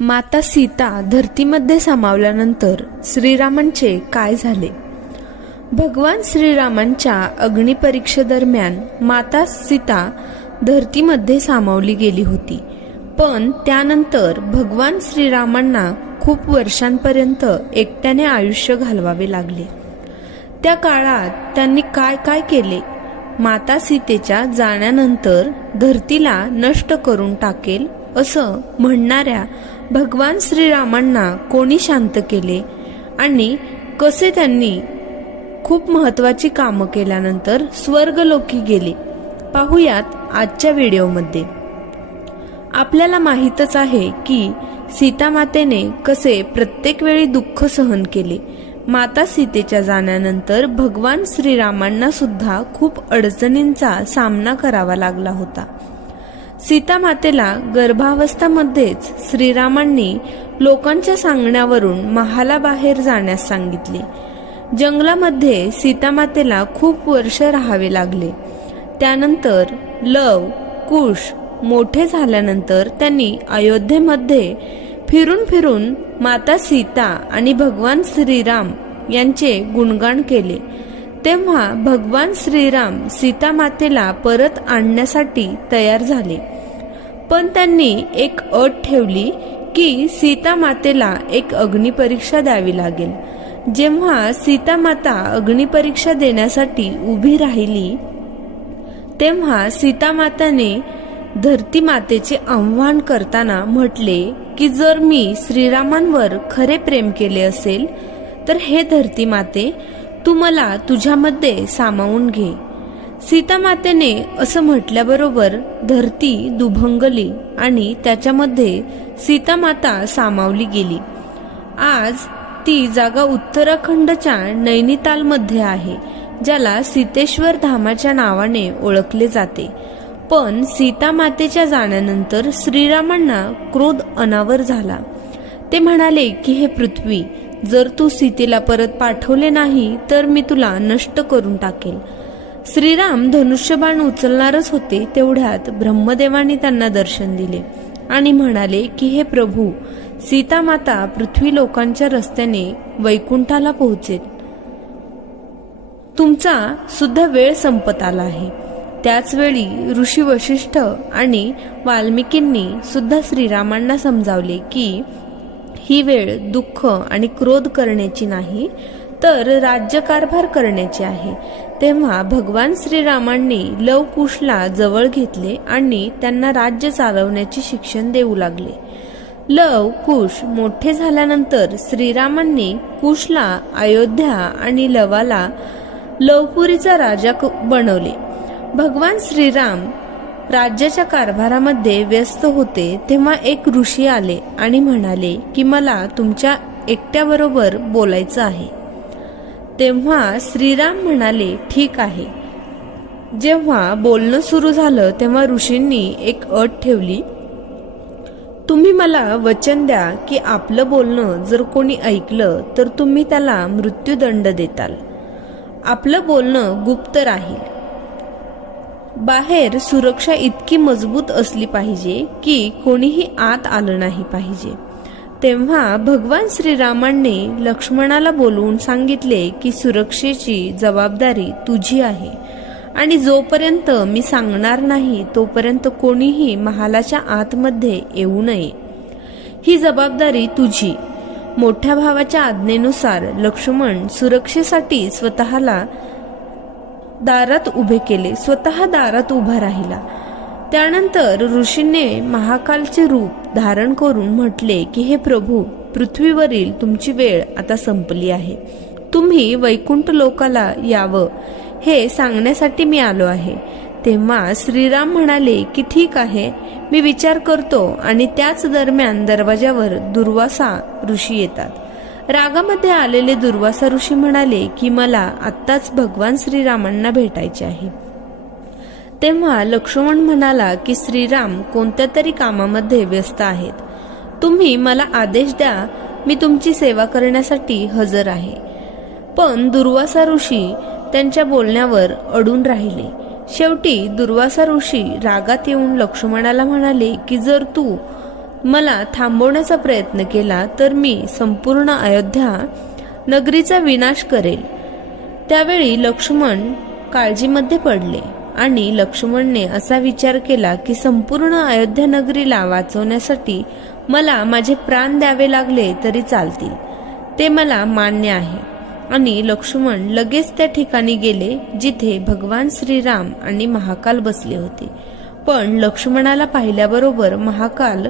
माता सीता धरतीमध्ये सामावल्यानंतर श्रीरामांचे काय झाले? भगवान श्रीरामांच्या अग्निपरीक्षेदरम्यान माता सीता धरतीमध्ये सामावली गेली होती. पण त्यानंतर भगवान श्रीरामांना खूप वर्षांपर्यंत एकट्याने आयुष्य घालवावे लागले. त्या काळात त्यांनी काय काय केले? माता सीतेच्या जाण्यानंतर धरतीला नष्ट करून टाकेल असं म्हणणाऱ्या भगवान श्रीरामांना कोणी शांत केले? आणि कसे त्यांनी खूप महत्वाची कामं केल्यानंतर स्वर्गलोकी गेले? पाहुयात आजच्या व्हिडिओमध्ये. आपल्याला माहीतच आहे की सीतामातेने कसे प्रत्येक वेळी दुःख सहन केले. माता सीतेच्या जाण्यानंतर भगवान श्रीरामांना सुद्धा खूप अडचणींचा सामना करावा लागला होता. सीतामातेला गर्भावस्थामध्येच श्रीरामांनी लोकांच्या सांगण्यावरून महालाबाहेर जाण्यास सांगितले. जंगलामध्ये सीतामातेला खूप वर्ष राहावे लागले. त्यानंतर लव कुश मोठे झाल्यानंतर त्यांनी अयोध्येमध्ये फिरून फिरून माता सीता आणि भगवान श्रीराम यांचे गुणगान केले. तेव्हा भगवान श्रीराम सीता मातेला परत आणण्यासाठी तयार झाले. पण त्यांनी एक अट ठेवली की सीता मातेला एक अग्निपरीक्षा द्यावी लागेल. जेव्हा सीता माता अग्निपरीक्षा देण्यासाठी उभी राहिली तेव्हा सीता माताने धरती मातेचे आव्हान करताना म्हटले की जर मी श्रीरामांवर खरे प्रेम केले असेल तर हे धरती माते तू मला तुझ्यामध्ये सामावून घे. सीतामातेने असं म्हटल्याबरोबर धरती दुभंगली आणि त्याच्यामध्ये सीतामाता सामावली गेली. आज ती जागा उत्तराखंडच्या नैनितालमध्ये आहे ज्याला सीतेश्वर धामाच्या नावाने ओळखले जाते. पण सीतामातेच्या जाण्यानंतर श्रीरामांना क्रोध अनावर झाला. ते म्हणाले की हे पृथ्वी जर तू सीतेला परत पाठवले नाही तर मी तुला नष्ट करून टाकेल. श्रीराम धनुष्यबाण उचलणारच होते तेवढ्यात ब्रह्मदेवाने त्यांना दर्शन दिले आणि म्हणाले की हे प्रभू सीता माता पृथ्वी लोकांच्या रस्त्याने वैकुंठाला पोहोचेल. तुमचा सुद्धा वेळ संपत आला आहे. त्याचवेळी ऋषी वशिष्ठ आणि वाल्मिकींनी सुद्धा श्रीरामांना समजावले की ही वेळ दुःख आणि क्रोध करण्याची नाही तर राज्यकारभार करण्याची आहे. तेव्हा भगवान श्रीरामांनी लवकुशला जवळ घेतले आणि त्यांना राज्य चालवण्याचे शिक्षण देऊ लागले. लव कुश मोठे झाल्यानंतर श्रीरामांनी कुशला अयोध्या आणि लवाला लवपुरीचा राजा बनवले. भगवान श्रीराम राज्याच्या कारभारामध्ये व्यस्त होते तेव्हा एक ऋषी आले आणि म्हणाले की मला तुमच्या एकट्याबरोबर बोलायचं आहे. तेव्हा श्रीराम म्हणाले ठीक आहे. जेव्हा बोलणं सुरू झालं तेव्हा ऋषींनी एक अट ठेवली तुम्ही मला वचन द्या की आपलं बोलणं जर कोणी ऐकलं तर तुम्ही त्याला मृत्यूदंड देताल. आपलं बोलणं गुप्त राहील. बाहेर सुरक्षा इतकी मजबूत असली पाहिजे की कोणीही आत आलं नाही पाहिजे. तेव्हा भगवान श्रीरामांनी लक्ष्मणाला बोलवून सांगितले की सुरक्षेची जबाबदारी तुझी आहे. आणि जोपर्यंत मी सांगणार नाही तोपर्यंत कोणीही महालाच्या आतमध्ये येऊ नये. ही जबाबदारी तुझी. मोठ्या भावाच्या आज्ञेनुसार लक्ष्मण सुरक्षेसाठी स्वतःला दारात उभे केले. स्वतः दारात उभा राहिला. त्यानंतर ऋषीने महाकालचे रूप धारण करून म्हटले की हे प्रभू पृथ्वीवरील तुमची वेळ आता संपली आहे. तुम्ही वैकुंठ लोकाला यावं हे सांगण्यासाठी मी आलो आहे. तेव्हा श्रीराम म्हणाले की ठीक आहे मी विचार करतो आणि त्याच दरम्यान दरवाजावर दुर्वासा ऋषी येतात. रागामध्ये आलेले दुर्वासा ऋषी म्हणाले की मला आत्ताच भगवान श्रीरामांना भेटायचे आहे. तेव्हा लक्ष्मण म्हणाला की श्रीराम कोणत्या तरी कामामध्ये व्यस्त आहेत. तुम्ही मला आदेश द्या मी तुमची सेवा करण्यासाठी हजर आहे. पण दुर्वासा ऋषी त्यांच्या बोलण्यावर अडून राहिले. शेवटी दुर्वासा ऋषी रागात येऊन लक्ष्मणाला म्हणाले की जर तू मला थांबवण्याचा प्रयत्न केला तर मी संपूर्ण अयोध्या नगरीचा विनाश करेल. त्यावेळी लक्ष्मण काळजीमध्ये पडले. आणि लक्ष्मणने असा विचार केला की संपूर्ण अयोध्या नगरीला वाचवण्यासाठी मला माझे प्राण द्यावे लागले तरी चालतील. ते मला मान्य आहे. आणि लक्ष्मण लगेच त्या ठिकाणी गेले जिथे भगवान श्रीराम आणि महाकाल बसले होते. पण लक्ष्मणाला पाहिल्याबरोबर महाकाल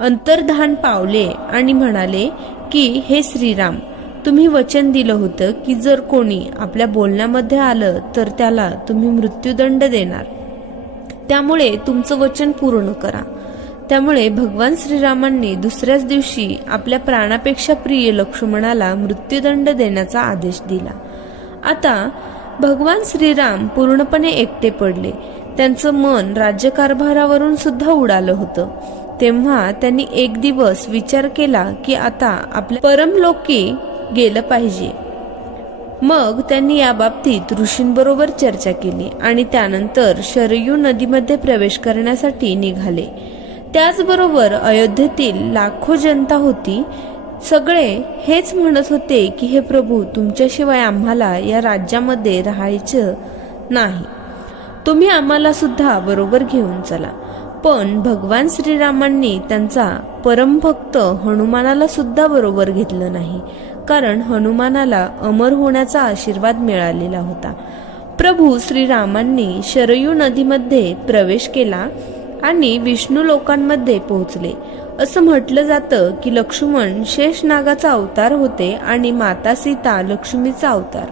अंतर्धान पावले आणि म्हणाले की हे श्रीराम तुम्ही वचन दिलं होतं की जर कोणी आपल्या बोलण्यामध्ये आलं तर त्याला तुम्ही मृत्यूदंड देणार. त्यामुळे तुमचं वचन पूर्ण करा. त्यामुळे भगवान श्रीरामांनी दुसऱ्याच दिवशी आपल्या प्राणापेक्षा प्रिय लक्ष्मणाला मृत्यूदंड देण्याचा आदेश दिला. आता भगवान श्रीराम पूर्णपणे एकटे पडले. त्यांचं मन राज्यकारभारावरून सुद्धा उडालं होतं. तेव्हा त्यांनी एक दिवस विचार केला की आता आपल्या परमलोकी गेलं पाहिजे. मग त्यांनी या बाबतीत ऋषींबरोबर चर्चा केली आणि त्यानंतर शरयू नदीमध्ये प्रवेश करण्यासाठी निघाले. त्याचबरोबर अयोध्येतील लाखो जनता होती. सगळे हेच म्हणत होते की हे प्रभू तुमच्याशिवाय आम्हाला या राज्यामध्ये राहायचं नाही. तुम्ही आम्हाला सुद्धा बरोबर घेऊन चला. पण भगवान श्रीरामांनी त्यांचा परमभक्त हनुमानाला सुद्धा बरोबर घेतलं नाही कारण हनुमानाला अमर होण्याचा आशीर्वाद मिळालेला होता. प्रभू श्रीरामांनी शरयू नदीमध्ये प्रवेश केला आणि विष्णू लोकांमध्ये पोहोचले. असं म्हटलं जातं की लक्ष्मण शेष नागाचा अवतार होते आणि माता सीता लक्ष्मीचा अवतार.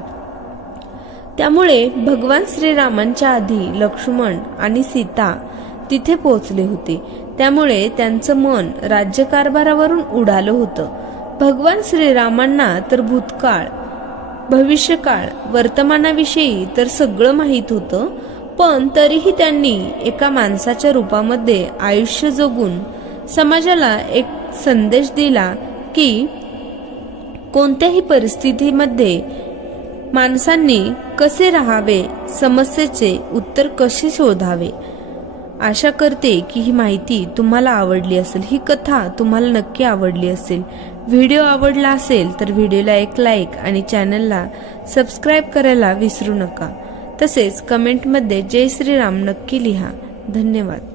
त्यामुळे भगवान श्रीरामांच्या आधी लक्ष्मण आणि सीता तिथे पोहोचले होते. त्यामुळे त्यांचं मन राज्यकारभारावरून उडालं होतं. भगवान श्रीरामांना तर भूतकाळ भविष्यकाळ वर्तमानाविषयी तर सगळं माहीत होतं पण तरीही त्यांनी एका माणसाच्या रूपामध्ये आयुष्य जगून समाजाला एक संदेश दिला की कोणत्याही परिस्थितीमध्ये माणसांनी कसे राहावे समस्येचे उत्तर कसे शोधावे? आशा करते की ही माहिती तुम्हाला आवडली असेल. ही कथा तुम्हाला नक्की आवडली असेल. व्हिडिओ आवडला असेल तर व्हिडिओला एक लाईक आणि चॅनलला सबस्क्राईब करायला विसरू नका. तसेच कमेंटमध्ये जय श्रीराम नक्की लिहा. धन्यवाद.